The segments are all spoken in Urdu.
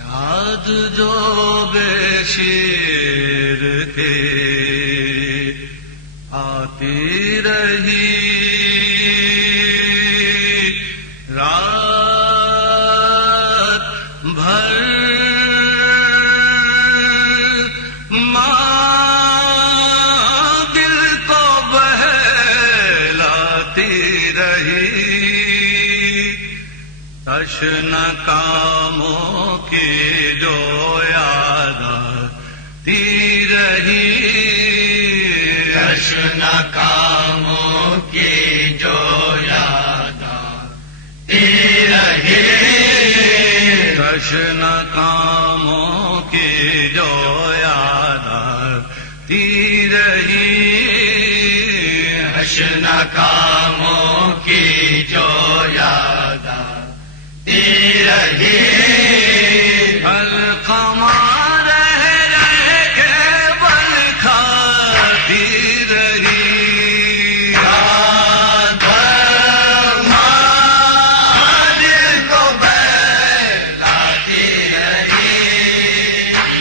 یاد جو بے شیر کے آتی رہی رات بھر ماں دل کو بہلاتی رہی تشنا کاموں کی جو یاد آتی رہی تشنا کاموں کی جو یاد آتی رہی تشنا کاموں کی جو یاد آتی رہی تشنا کاموں کی جو یاد آتی رہی القمہ رہ رہ کے بل کھاتی رہی یاد ماں دل کو بہلاتی رہی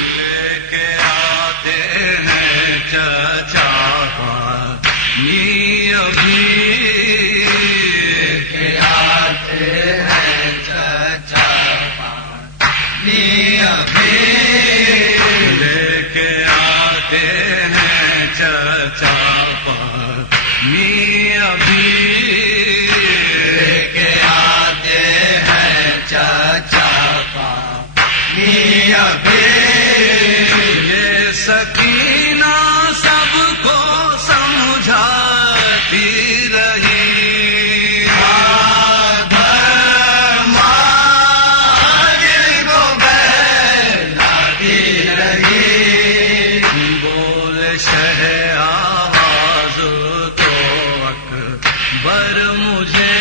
لے کے آتے ہیں چچا پانی ابھی کہ آتے ہیں چچا پانی ابھی لے کے آتے ہیں چچا پانی ابھی کہ آتے ہیں چچا پانی ابھی یہ سکینہ سب کو سمجھاتی رہی یاد ماں دل کو بہلاتی رہی بول شہ آواز تو اکبر مجھے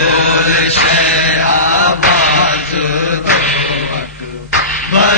بول شہ آواز تو اکبر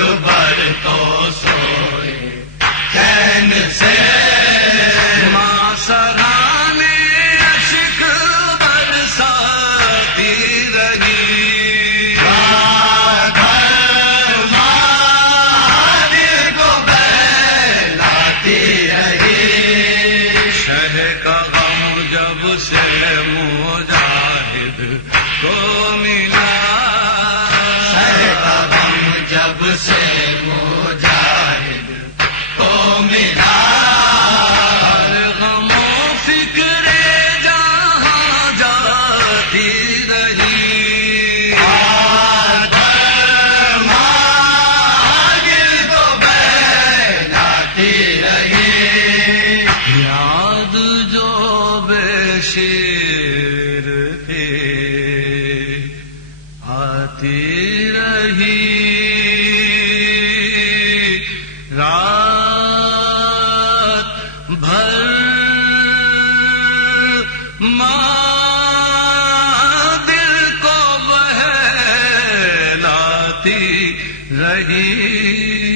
اکبر تو سوئے چین سے ماں سرانے اشک برساتی رہی دل کو بہلاتی رہی شہ کا غم جب سے مجاہد کو ملا غم جب سے مجاہد کو ملا ہر غم و فکر جہاں جاتی رہی دل کو بہلاتی رہی یاد جو بے شیر تھے آتی رہی رات بھر ماں دل کو بہلاتی رہی